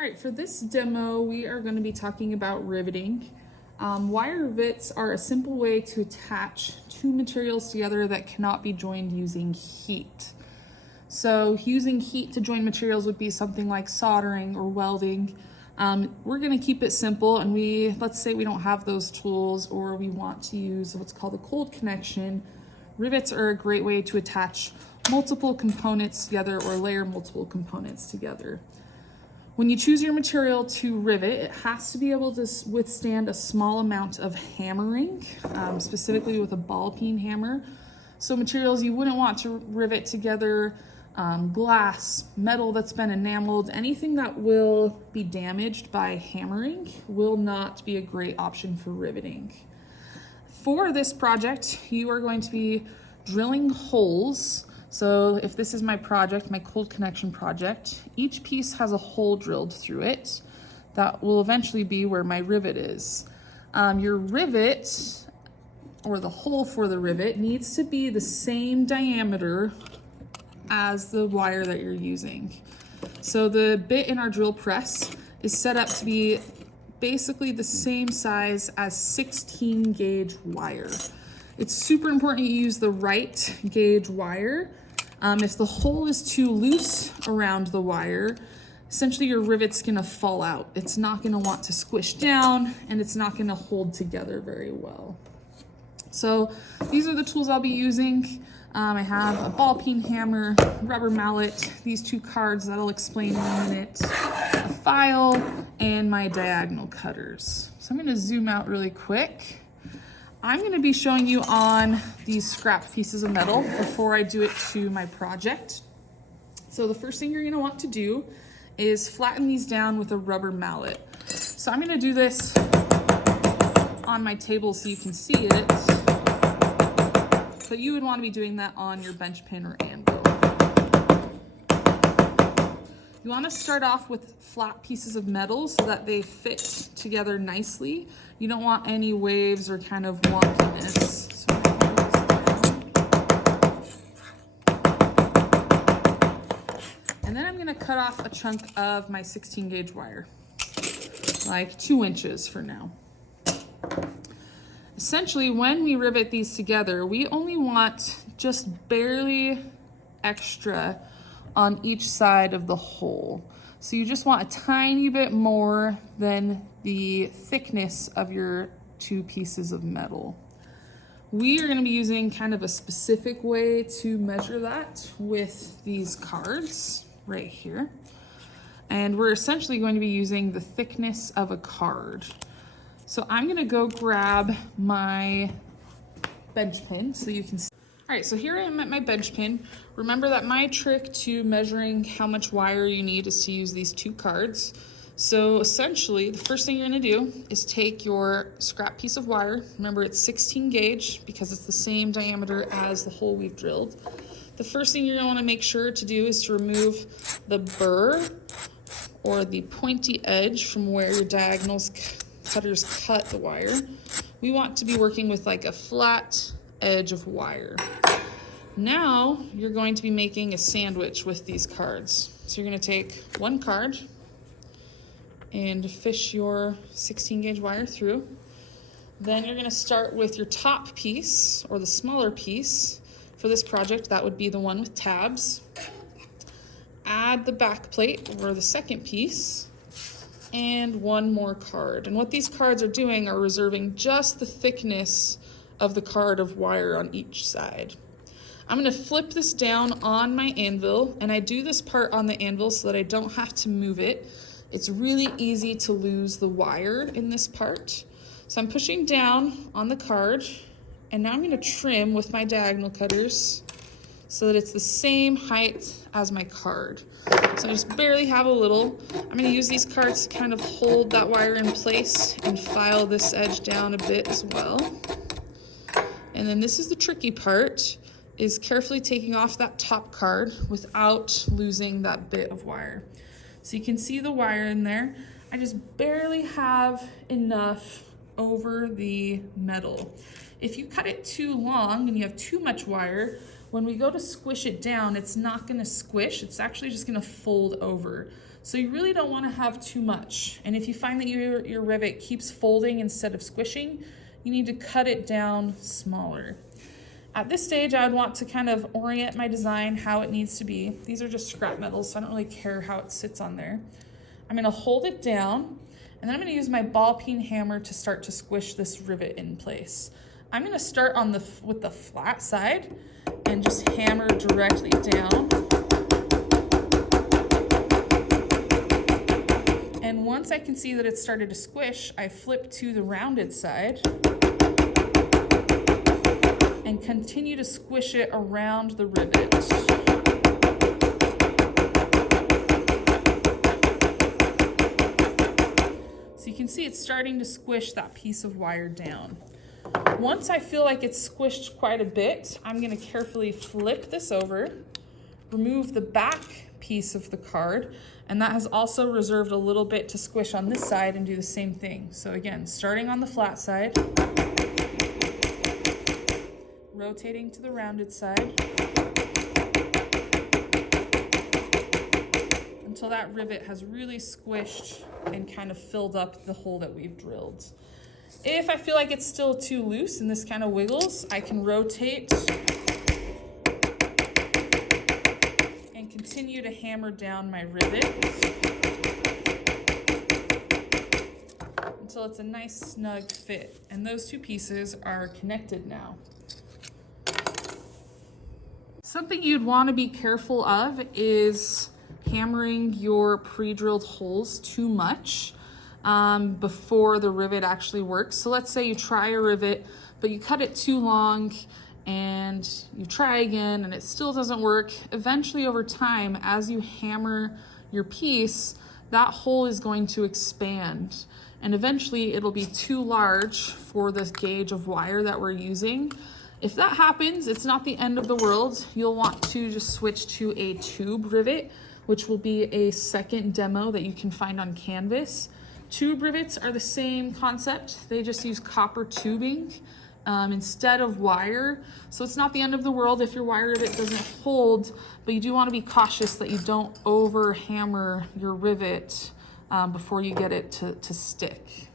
All right, for this demo, we are going to be talking about riveting. Wire rivets are a simple way to attach two materials together that cannot be joined using heat. So using heat to join materials would be something like soldering or welding. We're going to keep it simple, and let's say we don't have those tools, or we want to use what's called a cold connection. Rivets are a great way to attach multiple components together or layer multiple components together. When you choose your material to rivet, it has to be able to withstand a small amount of hammering, specifically with a ball peen hammer. So materials you wouldn't want to rivet together, glass, metal that's been enameled, anything that will be damaged by hammering will not be a great option for riveting. For this project, you are going to be drilling holes. So if this is my project, my cold connection project, each piece has a hole drilled through it. That will eventually be where my rivet is. Your rivet, or the hole for the rivet, needs to be the same diameter as the wire that you're using. So the bit in our drill press is set up to be basically the same size as 16 gauge wire. It's super important you use the right gauge wire. If the hole is too loose around the wire, essentially your rivet's gonna fall out. It's not gonna want to squish down, and it's not gonna hold together very well. So these are the tools I'll be using. I have a ball peen hammer, rubber mallet, these two cards that I'll explain in a minute, a file, and my diagonal cutters. So I'm gonna zoom out really quick. I'm going to be showing you on these scrap pieces of metal before I do it to my project. So the first thing you're going to want to do is flatten these down with a rubber mallet. So I'm going to do this on my table so you can see it, but you would want to be doing that on your bench pin or anvil. You want to start off with flat pieces of metal so that they fit together nicely. You don't want any waves or kind of wonkiness. And then I'm going to cut off a chunk of my 16 gauge wire, like 2 inches for now. Essentially, when we rivet these together, we only want just barely extra on each side of the hole. So you just want a tiny bit more than the thickness of your 2 pieces of metal. We are going to be using kind of a specific way to measure that with these cards right here. And we're essentially going to be using the thickness of a card. So I'm going to go grab my bench pin so you can see. All right, so here I am at my bench pin. Remember that my trick to measuring how much wire you need is to use these 2 cards. So essentially, the first thing you're gonna do is take your scrap piece of wire. Remember, it's 16 gauge because it's the same diameter as the hole we've drilled. The first thing you're gonna wanna make sure to do is to remove the burr or the pointy edge from where your diagonals cutters cut the wire. We want to be working with like a flat edge of wire. Now you're going to be making a sandwich with these cards. So you're going to take one card and fish your 16 gauge wire through. Then you're going to start with your top piece, or the smaller piece for this project. That would be the one with tabs. Add the back plate, or the second piece, and one more card. And what these cards are doing are reserving just the thickness of the card of wire on each side. I'm going to flip this down on my anvil, and I do this part on the anvil so that I don't have to move it. It's really easy to lose the wire in this part. So I'm pushing down on the card, and now I'm going to trim with my diagonal cutters so that it's the same height as my card. So I just barely have a little. I'm going to use these cards to kind of hold that wire in place and file this edge down a bit as well. And then this is the tricky part, is carefully taking off that top card without losing that bit of wire. So you can see the wire in there. I just barely have enough over the metal. If you cut it too long and you have too much wire, when we go to squish it down, it's not gonna squish, it's actually just gonna fold over. So you really don't want to have too much. And if you find that your rivet keeps folding instead of squishing, you need to cut it down smaller. At this stage, I would want to kind of orient my design how it needs to be. These are just scrap metals, so I don't really care how it sits on there. I'm gonna hold it down, and then I'm gonna use my ball peen hammer to start to squish this rivet in place. I'm gonna start on with the flat side and just hammer directly down. And once I can see that it's started to squish, I flip to the rounded side and continue to squish it around the rivet. So you can see it's starting to squish that piece of wire down. Once I feel like it's squished quite a bit, I'm going to carefully flip this over, remove the back piece of the card, and that has also reserved a little bit to squish on this side and do the same thing. So again, starting on the flat side, rotating to the rounded side until that rivet has really squished and kind of filled up the hole that we've drilled. If I feel like it's still too loose and this kind of wiggles, I can rotate and continue to hammer down my rivet until it's a nice snug fit. And those two pieces are connected now. Something you'd want to be careful of is hammering your pre-drilled holes too much before the rivet actually works. So let's say you try a rivet, but you cut it too long and you try again and it still doesn't work. Eventually over time, as you hammer your piece, that hole is going to expand and eventually it'll be too large for the gauge of wire that we're using. If that happens, it's not the end of the world. You'll want to just switch to a tube rivet, which will be a second demo that you can find on Canvas. Tube rivets are the same concept. They just use copper tubing instead of wire. So it's not the end of the world if your wire rivet doesn't hold, but you do want to be cautious that you don't over hammer your rivet before you get it to stick.